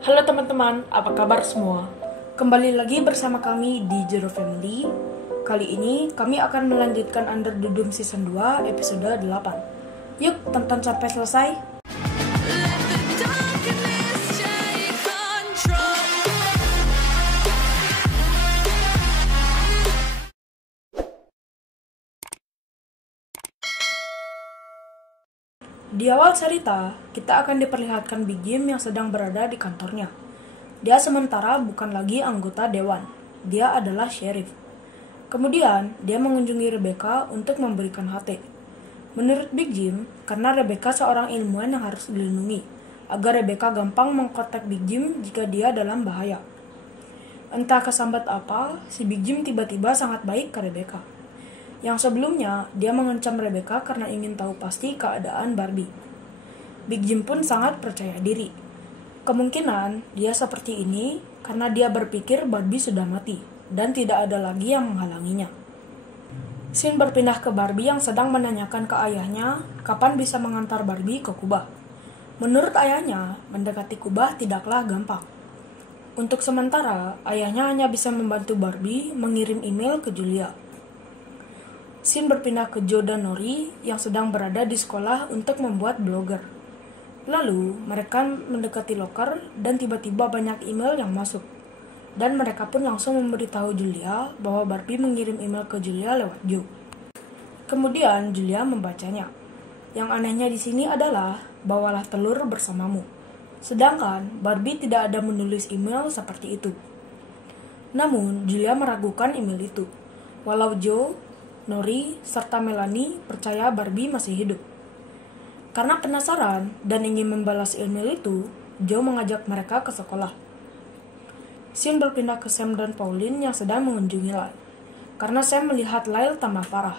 Halo teman-teman, apa kabar semua? Kembali lagi bersama kami di Jero Family. Kali ini kami akan melanjutkan Under the Dome Season 2 episode 8. Yuk, tonton sampai selesai. Di awal cerita, kita akan diperlihatkan Big Jim yang sedang berada di kantornya. Dia sementara bukan lagi anggota dewan, dia adalah sheriff. Kemudian, dia mengunjungi Rebecca untuk memberikan HT. Menurut Big Jim, karena Rebecca seorang ilmuwan yang harus dilindungi, agar Rebecca gampang mengkontak Big Jim jika dia dalam bahaya. Entah kesambat apa, si Big Jim tiba-tiba sangat baik ke Rebecca. Yang sebelumnya, dia mengancam Rebecca karena ingin tahu pasti keadaan Barbie. Big Jim pun sangat percaya diri. Kemungkinan dia seperti ini karena dia berpikir Barbie sudah mati dan tidak ada lagi yang menghalanginya. Scene berpindah ke Barbie yang sedang menanyakan ke ayahnya kapan bisa mengantar Barbie ke Kuba. Menurut ayahnya, mendekati Kuba tidaklah gampang. Untuk sementara, ayahnya hanya bisa membantu Barbie mengirim email ke Julia. Scene berpindah ke Joe dan Nori yang sedang berada di sekolah untuk membuat blogger. Lalu, mereka mendekati locker dan tiba-tiba banyak email yang masuk. Dan mereka pun langsung memberitahu Julia bahwa Barbie mengirim email ke Julia lewat Joe. Kemudian, Julia membacanya. Yang anehnya di sini adalah, bawalah telur bersamamu. Sedangkan, Barbie tidak ada menulis email seperti itu. Namun, Julia meragukan email itu. Walau Joe, Nori, serta Melanie percaya Barbie masih hidup. Karena penasaran dan ingin membalas email itu, Joe mengajak mereka ke sekolah. Scene berpindah ke Sam dan Pauline yang sedang mengunjungi Lyle. Karena Sam melihat Lyle tambah parah.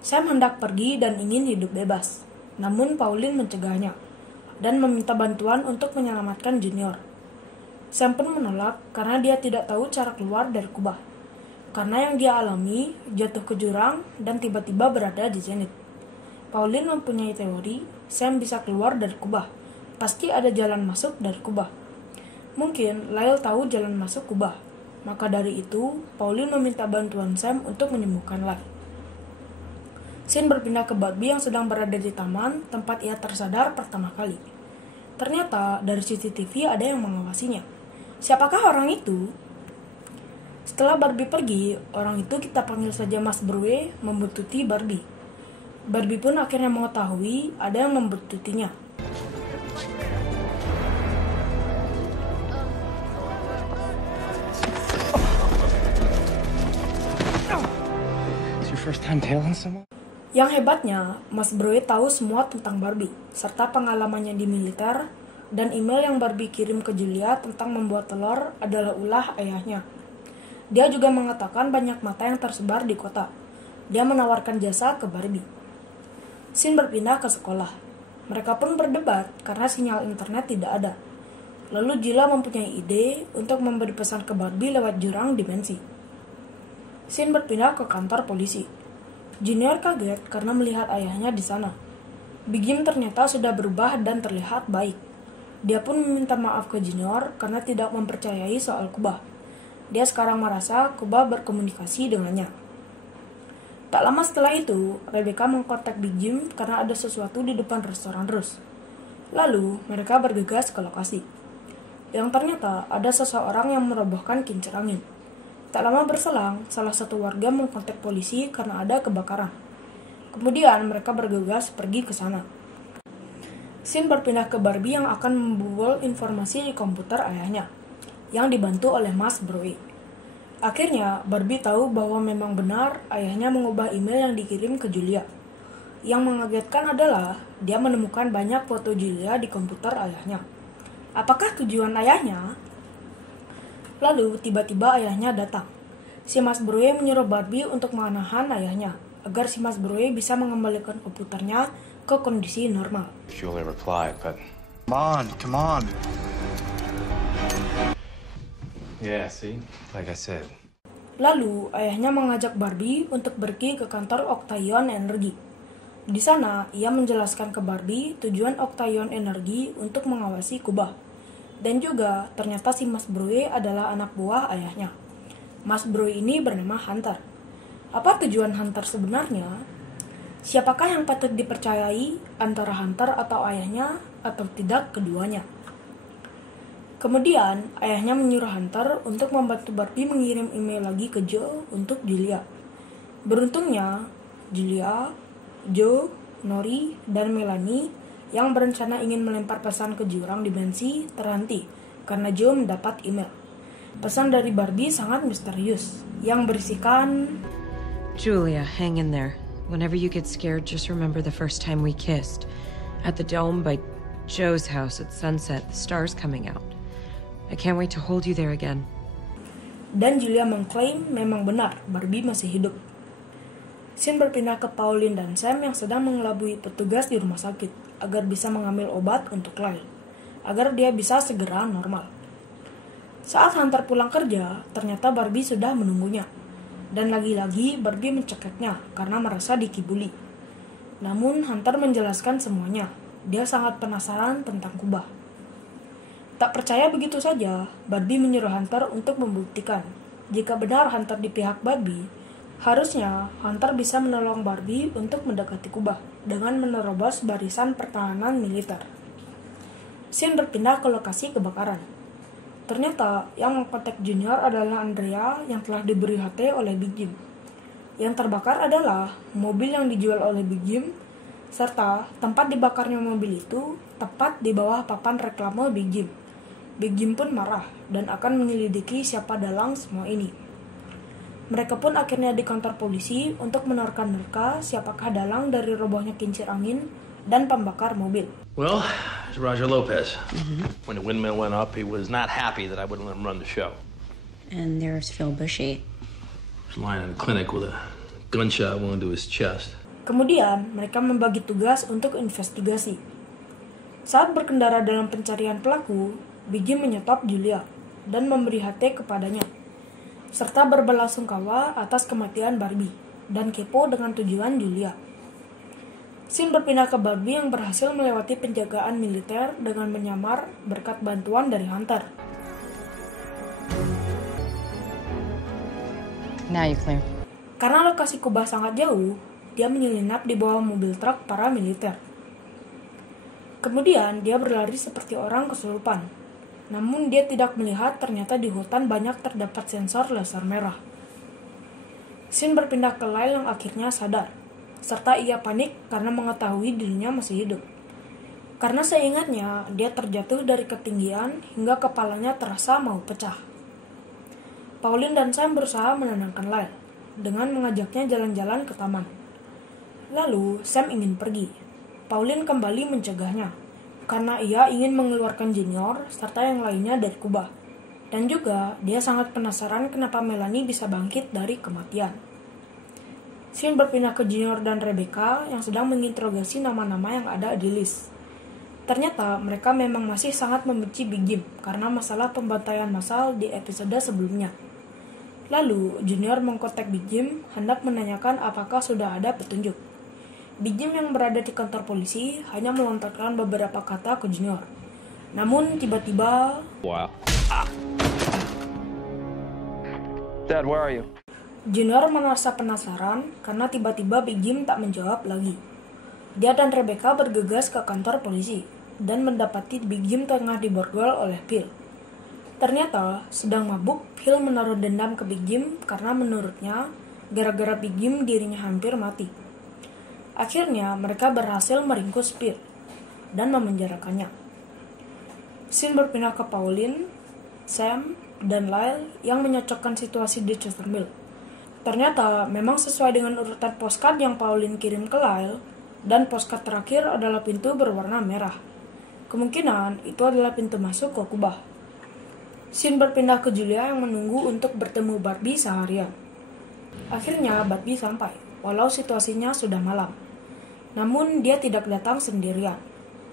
Sam hendak pergi dan ingin hidup bebas. Namun Pauline mencegahnya dan meminta bantuan untuk menyelamatkan Junior. Sam pun menolak karena dia tidak tahu cara keluar dari kubah. Karena yang dia alami, jatuh ke jurang dan tiba-tiba berada di Zenith. Pauline mempunyai teori, Sam bisa keluar dari kubah. Pasti ada jalan masuk dari kubah. Mungkin Lyle tahu jalan masuk kubah. Maka dari itu, Pauline meminta bantuan Sam untuk menyembuhkan Lyle. Scene berpindah ke Barbie yang sedang berada di taman, tempat ia tersadar pertama kali. Ternyata, dari CCTV ada yang mengawasinya. Siapakah orang itu? Setelah Barbie pergi, orang itu kita panggil saja Mas Brue membuntuti Barbie. Barbie pun akhirnya mengetahui ada yang membuntutinya. Yang hebatnya, Mas Brue tahu semua tentang Barbie, serta pengalamannya di militer, dan email yang Barbie kirim ke Julia tentang membuat telur adalah ulah ayahnya. Dia juga mengatakan banyak mata yang tersebar di kota. Dia menawarkan jasa ke Barbie. Scene berpindah ke sekolah. Mereka pun berdebat karena sinyal internet tidak ada. Lalu Jilla mempunyai ide untuk memberi pesan ke Barbie lewat jurang dimensi. Scene berpindah ke kantor polisi. Junior kaget karena melihat ayahnya di sana. Big Jim ternyata sudah berubah dan terlihat baik. Dia pun meminta maaf ke Junior karena tidak mempercayai soal kubah. Dia sekarang merasa Kuba berkomunikasi dengannya. Tak lama setelah itu, Rebecca mengkontak Big Jim karena ada sesuatu di depan restoran Rose. Lalu, mereka bergegas ke lokasi. Yang ternyata ada seseorang yang merobohkan kincir angin. Tak lama berselang, salah satu warga mengkontak polisi karena ada kebakaran. Kemudian, mereka bergegas pergi ke sana. Scene berpindah ke Barbie yang akan membobol informasi di komputer ayahnya, yang dibantu oleh Mas Brue. Akhirnya, Barbie tahu bahwa memang benar ayahnya mengubah email yang dikirim ke Julia. Yang mengagetkan adalah dia menemukan banyak foto Julia di komputer ayahnya. Apakah tujuan ayahnya? Lalu, tiba-tiba ayahnya datang. Si Mas Brue menyuruh Barbie untuk menahan ayahnya, agar si Mas Brue bisa mengembalikan komputernya ke kondisi normal. Julia replied, but... Come on. Yeah, see? Like I said. Lalu, ayahnya mengajak Barbie untuk pergi ke kantor Octagon Energy. Di sana, ia menjelaskan ke Barbie tujuan Octagon Energy untuk mengawasi Kuba. Dan juga ternyata si Mas Broe adalah anak buah ayahnya. Mas Broe ini bernama Hunter. Apa tujuan Hunter sebenarnya? Siapakah yang patut dipercayai antara Hunter atau ayahnya atau tidak keduanya? Kemudian ayahnya menyuruh Hunter untuk membantu Barbie mengirim email lagi ke Joe untuk Julia. Beruntungnya Julia, Joe, Nori, dan Melanie yang berencana ingin melempar pesan ke jurang dimensi terhenti karena Joe mendapat email. Pesan dari Barbie sangat misterius yang berisikan, Julia, hang in there. Whenever you get scared, just remember the first time we kissed. At the dome by Joe's house at sunset, the stars coming out. I can't wait to hold you there again. Dan Julia mengklaim memang benar Barbie masih hidup. Scene berpindah ke Pauline dan Sam yang sedang mengelabui petugas di rumah sakit agar bisa mengambil obat untuk Lyle, agar dia bisa segera normal. Saat Hunter pulang kerja, ternyata Barbie sudah menunggunya. Dan lagi-lagi Barbie mencekiknya karena merasa dikibuli. Namun Hunter menjelaskan semuanya. Dia sangat penasaran tentang kubah. Tak percaya begitu saja, Barbie menyuruh Hunter untuk membuktikan. Jika benar Hunter di pihak Barbie, harusnya Hunter bisa menolong Barbie untuk mendekati kubah dengan menerobos barisan pertahanan militer. Scene berpindah ke lokasi kebakaran. Ternyata yang mengkontak Junior adalah Andrea yang telah diberi HT oleh Big Jim. Yang terbakar adalah mobil yang dijual oleh Big Jim, serta tempat dibakarnya mobil itu tepat di bawah papan reklame Big Jim. Big Jim pun marah dan akan menyelidiki siapa dalang semua ini. Mereka pun akhirnya di kantor polisi untuk menerka-nerka siapakah dalang dari robohnya kincir angin dan pembakar mobil. Well, it's Roger Lopez. When the windmill went up, he was not happy that I wouldn't let him run the show. And there's Phil Bushy. He was lying in the clinic with a gunshot wound to his chest. Kemudian, mereka membagi tugas untuk investigasi. Saat berkendara dalam pencarian pelaku, Big Jim menyetop Julia dan memberi HT kepadanya, serta berbelasungkawa atas kematian Barbie dan kepo dengan tujuan Julia. Scene berpindah ke Barbie yang berhasil melewati penjagaan militer dengan menyamar berkat bantuan dari Hunter. Now you clear. Karena lokasi kubah sangat jauh, dia menyelinap di bawah mobil truk para militer. Kemudian dia berlari seperti orang kesurupan. Namun dia tidak melihat ternyata di hutan banyak terdapat sensor laser merah. Scene berpindah ke Lyle yang akhirnya sadar, serta ia panik karena mengetahui dirinya masih hidup. Karena seingatnya, dia terjatuh dari ketinggian hingga kepalanya terasa mau pecah. Pauline dan Sam berusaha menenangkan Lyle dengan mengajaknya jalan-jalan ke taman. Lalu, Sam ingin pergi. Pauline kembali mencegahnya, karena ia ingin mengeluarkan Junior serta yang lainnya dari kubah. Dan juga, dia sangat penasaran kenapa Melanie bisa bangkit dari kematian. Scene berpindah ke Junior dan Rebecca yang sedang menginterogasi nama-nama yang ada di list. Ternyata mereka memang masih sangat membenci Big Jim karena masalah pembantaian massal di episode sebelumnya. Lalu, Junior mengkontak Big Jim hendak menanyakan apakah sudah ada petunjuk. Big Jim yang berada di kantor polisi hanya melontarkan beberapa kata ke Junior. Namun tiba-tiba... Wow. Dad, where are you? Junior merasa penasaran karena tiba-tiba Big Jim tak menjawab lagi. Dia dan Rebecca bergegas ke kantor polisi dan mendapati Big Jim tengah diborgol oleh Phil. Ternyata, sedang mabuk, Phil menaruh dendam ke Big Jim karena menurutnya, gara-gara Big Jim dirinya hampir mati. Akhirnya, mereka berhasil meringkus Phil dan memenjarakannya. Scene berpindah ke Pauline, Sam, dan Lyle yang menyocokkan situasi di Chesterfield. Ternyata, memang sesuai dengan urutan postcard yang Pauline kirim ke Lyle, dan postcard terakhir adalah pintu berwarna merah. Kemungkinan itu adalah pintu masuk ke kubah. Scene berpindah ke Julia yang menunggu untuk bertemu Barbie seharian. Akhirnya Barbie sampai, walau situasinya sudah malam. Namun dia tidak datang sendirian.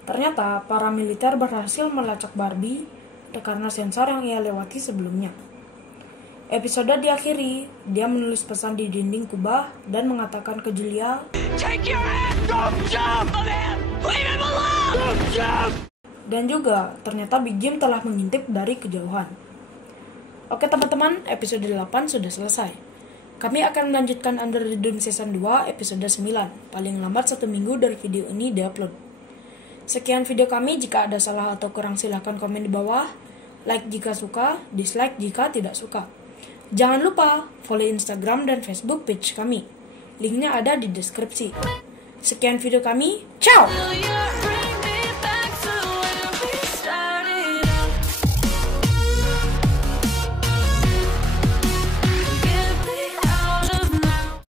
Ternyata para militer berhasil melacak Barbie karena sensor yang ia lewati sebelumnya. Episode diakhiri, dia menulis pesan di dinding kubah dan mengatakan ke Julia, Take your hand! Don't jump! Man! Leave him alone! Don't jump! Dan juga ternyata Big Jim telah mengintip dari kejauhan. Oke teman-teman, episode 8 sudah selesai. Kami akan melanjutkan Under the Dune Season 2 episode 9, paling lambat 1 minggu dari video ini diupload. Sekian video kami, jika ada salah atau kurang silahkan komen di bawah. Like jika suka, dislike jika tidak suka. Jangan lupa follow Instagram dan Facebook page kami. Linknya ada di deskripsi. Sekian video kami, ciao!